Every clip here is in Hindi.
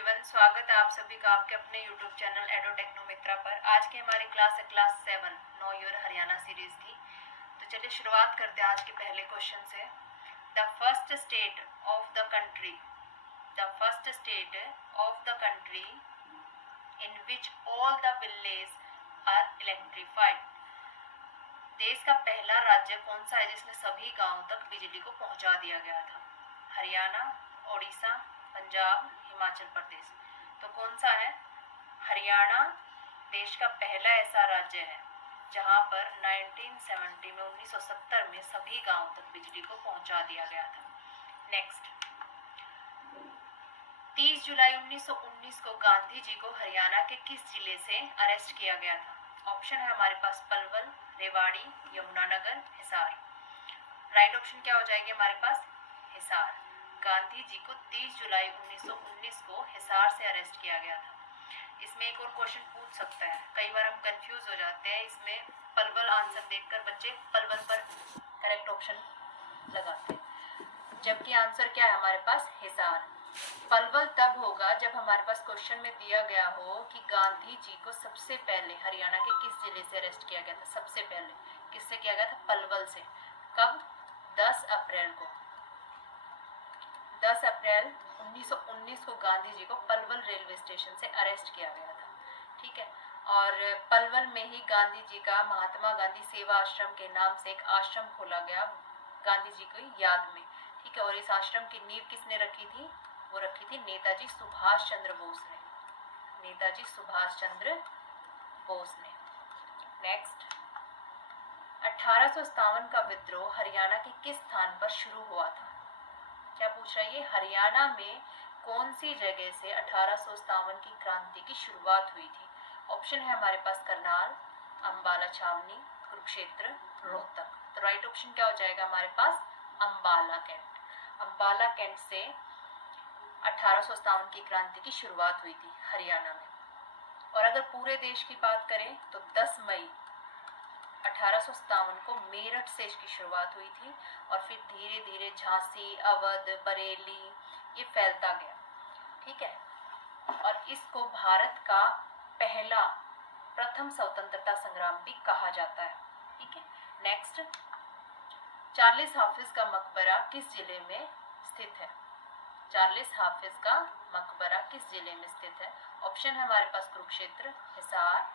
एवरीवन, स्वागत है आप सभी का आपके अपने यूट्यूब चैनल एडो टेक्नोमित्रा पर। आज की हमारी क्लास है class 7 know your Haryana series की। तो चलिए शुरुआत करते हैं आज के पहले क्वेश्चन से। The first state of the country in which all the village are electrified. देश का पहला राज्य कौन सा है जिसमें सभी गांवों तक बिजली को पहुंचा दिया गया था? हरियाणा, ओडिशा, पंजाब, हिमाचल प्रदेश। तो कौन सा है? हरियाणा देश का पहला ऐसा राज्य है जहां पर 1970 में सभी गांवों तक बिजली को पहुंचा दिया गया था। नेक्स्ट, 30 जुलाई 1919 को गांधी जी को हरियाणा के किस जिले से अरेस्ट किया गया था? ऑप्शन है हमारे पास पलवल, रेवाड़ी, यमुनानगर, हिसार। राइट ऑप्शन क्या हो जाएगी हमारे पास? हिसार। गांधी जी को 30 जुलाई 1919 को हिसार से अरेस्ट किया गया था। इसमें एक और क्वेश्चन पूछ सकता है, कई बार हम कंफ्यूज हो जाते हैं, इसमें पलवल आंसर देखकर बच्चे पलवल पर करेक्ट ऑप्शन लगाते हैं, जबकि आंसर क्या है हमारे पास? हिसार। पलवल तब होगा जब हमारे पास क्वेश्चन में दिया गया हो कि गांधी जी को सबसे पहले हरियाणा के किस जिले से अरेस्ट किया गया था। सबसे पहले किससे किया गया था? पलवल से। कब? 10 अप्रैल को। 10 अप्रैल 1919 को गांधी जी को पलवल रेलवे स्टेशन से अरेस्ट किया गया था। ठीक है। और पलवल में ही गांधी जी का महात्मा गांधी सेवा आश्रम के नाम से एक आश्रम खोला गया गांधी जी की याद में। ठीक है। और इस आश्रम की नींव किसने रखी थी? वो रखी थी नेताजी सुभाष चंद्र बोस ने। नेताजी सुभाष चंद्र बोस ने। नेक्स्ट, 1857 का विद्रोह हरियाणा के किस स्थान पर शुरू हुआ था? क्या पूछ रहा है ये? हरियाणा में कौन सी जगह से 1857 की क्रांति की शुरुआत हुई थी? ऑप्शन है हमारे पास करनाल, अंबाला छावनी, कुरुक्षेत्र, रोहतक। तो राइट ऑप्शन क्या हो जाएगा हमारे पास? अंबाला कैंट। अंबाला कैंट से 1857 की क्रांति की शुरुआत हुई थी हरियाणा में। और अगर पूरे देश की बात करें तो 10 मई 1857 को मेरठ से इसकी शुरुआत हुई थी और फिर धीरे धीरे झांसी, अवध, बरेली ये फैलता गया। ठीक है। और इसको भारत का पहला प्रथम स्वतंत्रता संग्राम भी कहा जाता है। ठीक है। नेक्स्ट, चार्ल्स हाफिज का मकबरा किस जिले में स्थित है? चार्ल्स हाफिज का मकबरा किस जिले में स्थित है? ऑप्शन है हमारे पास कुरुक्षेत्र, हिसार,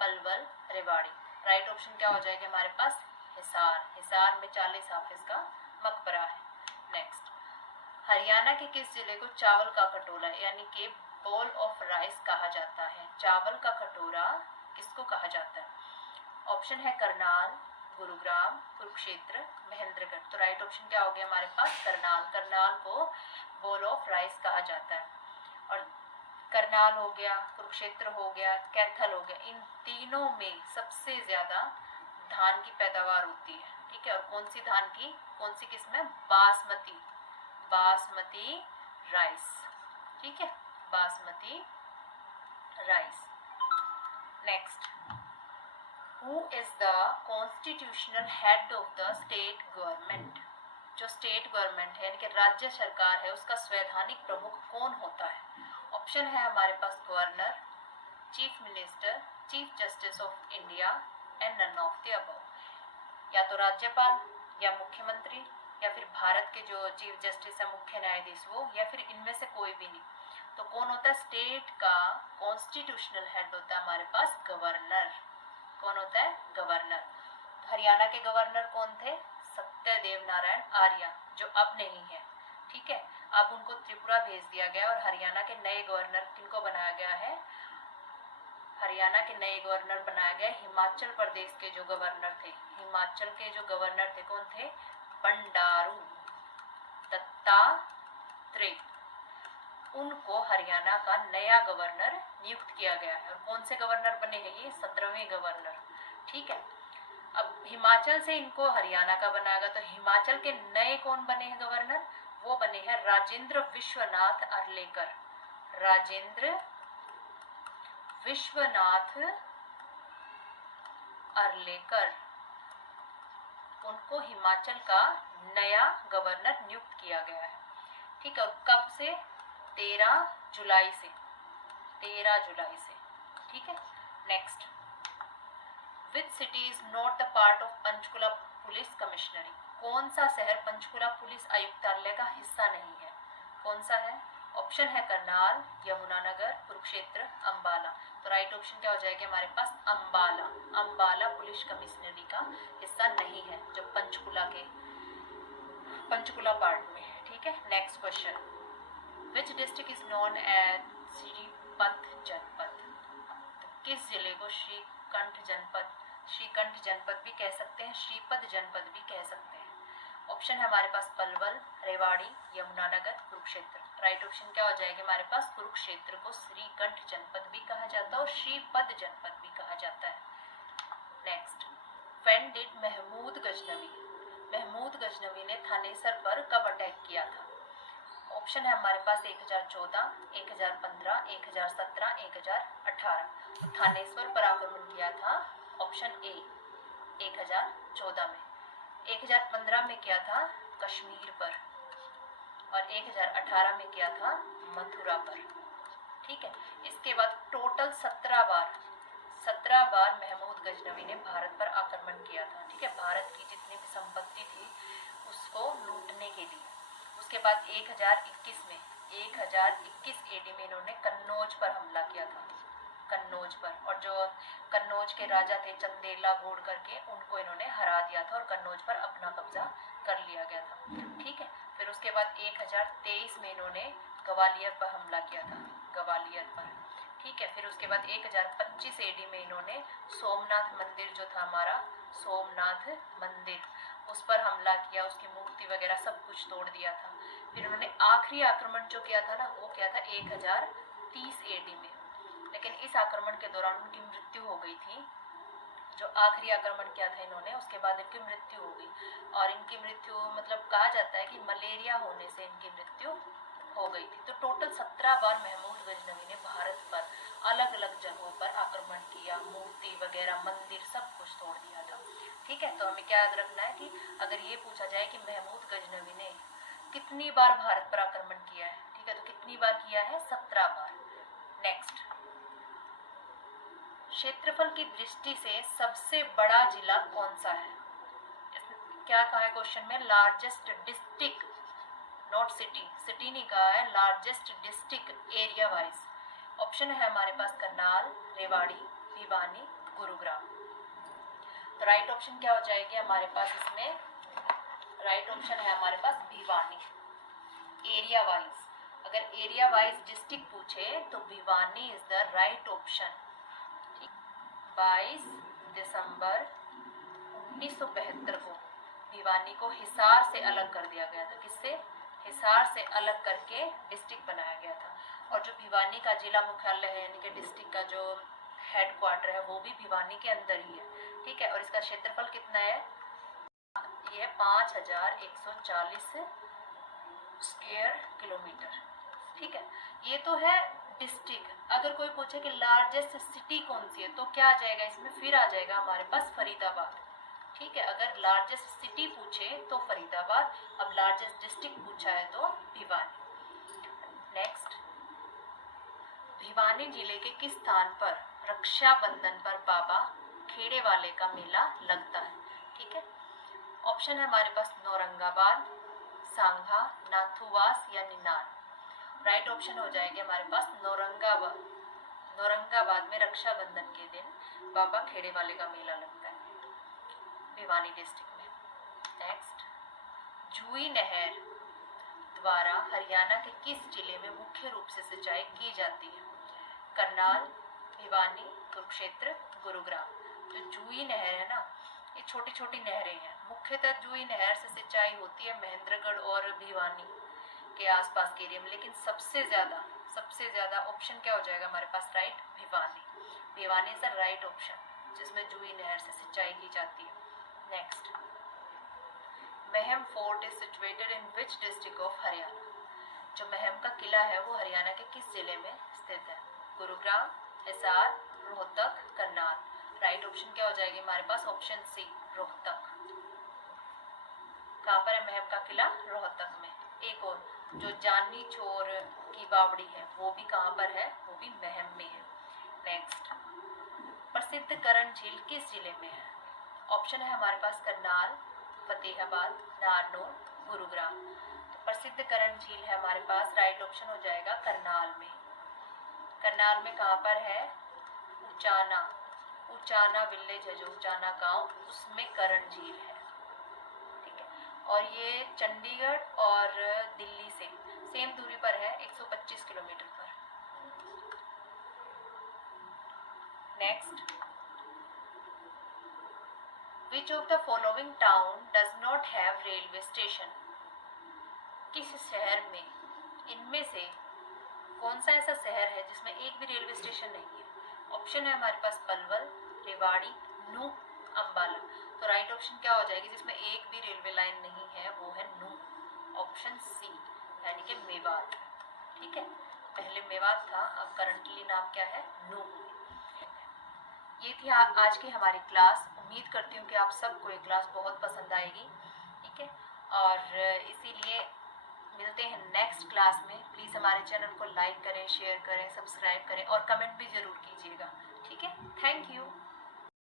पलवल, रेवाड़ी। राइट ऑप्शन क्या हो जाएगा हमारे पास? हिसार। हिसार में चार्ल्स हाफिज का मकबरा है। नेक्स्ट, हरियाणा के किस जिले को चावल का कटोरा यानी कि बोल ऑफ राइस कहा जाता है? चावल का कटोरा किसको कहा जाता है? ऑप्शन है करनाल, गुरुग्राम, कुरुक्षेत्र, महेंद्रगढ़। तो राइट ऑप्शन क्या हो गया हमारे पास? करनाल। करनाल को बोल ऑफ राइस कहा जाता है। और करनाल हो गया, कुरुक्षेत्र हो गया, कैथल हो गया, इन तीनों में सबसे ज्यादा धान की पैदावार होती है। ठीक है। और कौन सी धान की? कौन सी किस्म है? बासमती। बासमती राइस। ठीक है। Basmati rice. Next, who is the constitutional head of the state government? जो स्टेट गवर्नमेंट है यानी कि राज्य सरकार है उसका संवैधानिक प्रमुख कौन होता है? ऑप्शन है हमारे पास governor, chief minister, chief justice of India and none of the above. या तो राज्यपाल या मुख्यमंत्री या फिर भारत के जो चीफ जस्टिस है मुख्य न्यायाधीश वो, या फिर इनमें से कोई भी नहीं। तो कौन होता है? स्टेट का कॉन्स्टिट्यूशनल हेड होता है हमारे पास गवर्नर। कौन होता है? गवर्नर। हरियाणा के गवर्नर कौन थे? सत्यदेव नारायण आर्य, जो अब नहीं है। ठीक है। अब उनको त्रिपुरा भेज दिया गया और हरियाणा के नए गवर्नर किनको बनाया गया है? हरियाणा के नए गवर्नर बनाया गया हिमाचल प्रदेश के जो गवर्नर थे। हिमाचल के जो गवर्नर थे कौन थे? बंडारू दत्तात्रेय। उनको हरियाणा का नया गवर्नर नियुक्त किया गया है। और कौन से गवर्नर बने हैं ये? 17वें गवर्नर। ठीक है। अब हिमाचल से इनको हरियाणा का बनाएगा तो हिमाचल के नए कौन बने हैं गवर्नर? वो बने हैं राजेंद्र विश्वनाथ अर्लेकर। राजेंद्र विश्वनाथ अर्लेकर, उनको हिमाचल का नया गवर्नर नियुक्त किया गया है। ठीक है। कब से? 13 जुलाई से, 13 जुलाई से। ठीक है, next, which city is not the part of Panchkula police commissionery? कौन सा शहर पंचकुला पुलिस आयुक्तालय का हिस्सा नहीं है? कौन सा है? ऑप्शन है करनाल, यमुनानगर, कुरुक्षेत्र, अंबाला। तो राइट ऑप्शन क्या हो जाएगा हमारे पास? अंबाला। अंबाला पुलिस कमिश्नरी का हिस्सा नहीं है, जो पंचकुला पार्ट में है। ठीक है, next question, which district is known as Shripat जनपद? तो किस जिले को श्रीकंठ जनपद भी कह सकते हैं, श्रीपद जनपद भी कह सकते हैं? ऑप्शन है हमारे पास पलवल, रेवाड़ी, यमुनानगर, कुरुक्षेत्र। राइट ऑप्शन क्या हो जाएगा हमारे पास? कुरुक्षेत्र को श्रीकंठ जनपद भी कहा जाता है और श्रीपद जनपद भी कहा जाता है। Next, when did Mahmud Ghaznavi ने थानेसर पर कब अटैक किया था? ऑप्शन है हमारे पास 1014, 1015, 1017, 1018। थानेसर पर आक्रमण किया था ऑप्शन ए 1014 में, 1015 में किया था कश्मीर पर और 1018 में किया था मथुरा पर। ठीक है, इसके बाद टोटल 17 बार महमूद गजनवी ने भारत पर आक्रमण किया था। ठीक है, भारत की जितनी भी संपत्ति थी उसको लूटने के लिए। उसके बाद 1021 में 1021 एडी में इन्होंने कन्नौज पर हमला किया था, कन्नौज पर, और जो कन्नौज के राजा थे चंदेला घोड़ करके, उनको इन्होंने हरा दिया था और कन्नौज पर अपना कब्जा कर लिया गया था। ठीक है, फिर उसके बाद 1023 में इन्होंने ग्वालियर पर हमला किया था, ग्वालियर पर। ठीक है, फिर उसके बाद 1025 एडी में इन्होंने सोमनाथ मंदिर जो था हमारा, सोमनाथ मंदिर, उस पर हमला किया, उसकी मूर्ति वगैरह सब कुछ तोड़ दिया था। फिर उन्होंने आखिरी आक्रमण जो किया था ना, वो किया था 1030 एडी में, लेकिन इस आक्रमण के दौरान उनकी मृत्यु हो गई थी। जो आखिरी आक्रमण किया था इन्होंने, उसके बाद इनकी मृत्यु हो गई, और इनकी मृत्यु मतलब कहा जाता है कि मलेरिया होने से इनकी मृत्यु हो गई थी। तो टोटल 17 बार महमूद गजनवी ने भारत पर अलग अलग जगहों पर आक्रमण किया, मूर्ति वगैरह, मंदिर, सब कुछ तोड़ दिया था। ठीक है, तो हमें क्या याद रखना है कि अगर ये पूछा जाए कि महमूद गजनवी ने कितनी बार भारत पर आक्रमण किया है, ठीक है, तो कितनी बार किया है? 17 बार। नेक्स्ट, क्षेत्रफल की दृष्टि से सबसे बड़ा जिला कौन सा है? क्या कहा है क्वेश्चन में? Largest district, not city, city नहीं कहा है, largest district area wise. Option है हमारे पास करनाल, रेवाड़ी, भिवानी, गुरुग्राम। तो राइट ऑप्शन क्या हो जाएगी हमारे पास इसमें? राइट ऑप्शन है हमारे पास भिवानी। एरिया वाइज, अगर एरिया वाइज डिस्ट्रिक्ट पूछे तो Bhiwani is the right option. 22 दिसंबर 1972 को भिवानी को हिसार से अलग कर दिया गया था। किससे? हिसार से अलग करके डिस्ट्रिक्ट बनाया गया था। और जो भिवानी का जिला मुख्यालय है, यानी कि डिस्ट्रिक्ट का जो हेडक्वार्टर है, वो भी भिवानी के अंदर ही है। ठीक है, और इसका क्षेत्रफल कितना है? ये 5140 स्क्वायर किलोमीटर। ठीक है, ये तो है डिस्ट्रिक्ट। अगर कोई पूछे कि लार्जेस्ट सिटी कौन सी है, तो क्या आ जाएगा इसमें? फिर आ जाएगा हमारे पास फरीदाबाद। ठीक है, अगर लार्जेस्ट सिटी पूछे तो फरीदाबाद, अब लार्जेस्ट डिस्ट्रिक्ट पूछा है तो भिवानी। नेक्स्ट, भिवानी जिले के किस स्थान पर रक्षाबंधन पर बाबा खेड़ेवाले का मेला लगता है? ठीक है, ऑप्शन है हमारे पास नौरंगाबाद, सांगा, नाथुवास या निनार। राइट ऑप्शन हो जाएगी हमारे पास नौरंगाबाद। नौरंगाबाद में रक्षाबंधन के दिन बाबा खेड़ेवाले का मेला लगता है, भिवानी डिस्ट्रिक्ट में। नेक्स्ट, जूही नहर द्वारा हरियाणा के किस जिले में मुख्य रूप से सिंचाई की जाती है? करनाल, भिवानी, कुरुक्षेत्र, गुरुग्राम। जो जूही नहर है ना, ये छोटी छोटी नहरें हैं। मुख्यतः जूही नहर से सिंचाई होती है महेंद्रगढ़ और भिवानी के आसपास के एरिया में, लेकिन सबसे ज्यादा ऑप्शन क्या हो जाएगा हमारे पास? Right, Bhiwani. Bhiwani is the right option, जिसमें जूही नहर से सिंचाई की जाती है। Next, Meham fort is situated in which district of Haryana? जो महम का किला है वो हरियाणा के किस जिले में स्थित है? गुरुग्राम, हिसार, रोहतक, करनाल। राइट ऑप्शन क्या हो जाएगी हमारे पास? Option C, Rohtak. कहाँ पर है महम का किला? रोहतक में। एक और, जो जानी चोर की बावड़ी है वो भी कहाँ पर है, वो भी महम में है। नेक्स्ट, प्रसिद्ध करण झील किस जिले में है? ऑप्शन है हमारे पास करनाल, फतेहाबाद, नारनौल, गुरुग्राम। तो प्रसिद्ध करण झील है हमारे पास, राइट ऑप्शन हो जाएगा करनाल में। करनाल में कहाँ पर है? उचाना, उचाना विलेज है जो उचाना गांव, उसमें करण झील है। ठीक है, और ये चंडीगढ़ और दिल्ली से सेम दूरी पर है, 125 किलोमीटर पर। Next, which of the following town does not have railway station? किस शहर में, इनमें से कौन सा ऐसा शहर है जिसमें एक भी रेलवे स्टेशन नहीं है? ऑप्शन है हमारे पास पलवल, रेवाड़ी, नूह, अंबाला। तो राइट ऑप्शन क्या हो जाएगी जिसमें एक भी रेलवे लाइन नहीं है? वो है नूह, ऑप्शन सी, यानी कि मेवात। ठीक है, पहले मेवात था, अब करंटली नाम क्या है? नूह। ये थी आज की हमारी क्लास। उम्मीद करती हूँ कि आप सबको ये क्लास बहुत पसंद आएगी। ठीक है, और इसीलिए मिलते हैं नेक्स्ट क्लास में। प्लीज़ हमारे चैनल को लाइक करें, शेयर करें, सब्सक्राइब करें और कमेंट भी ज़रूर कीजिएगा। ठीक है, थैंक यू।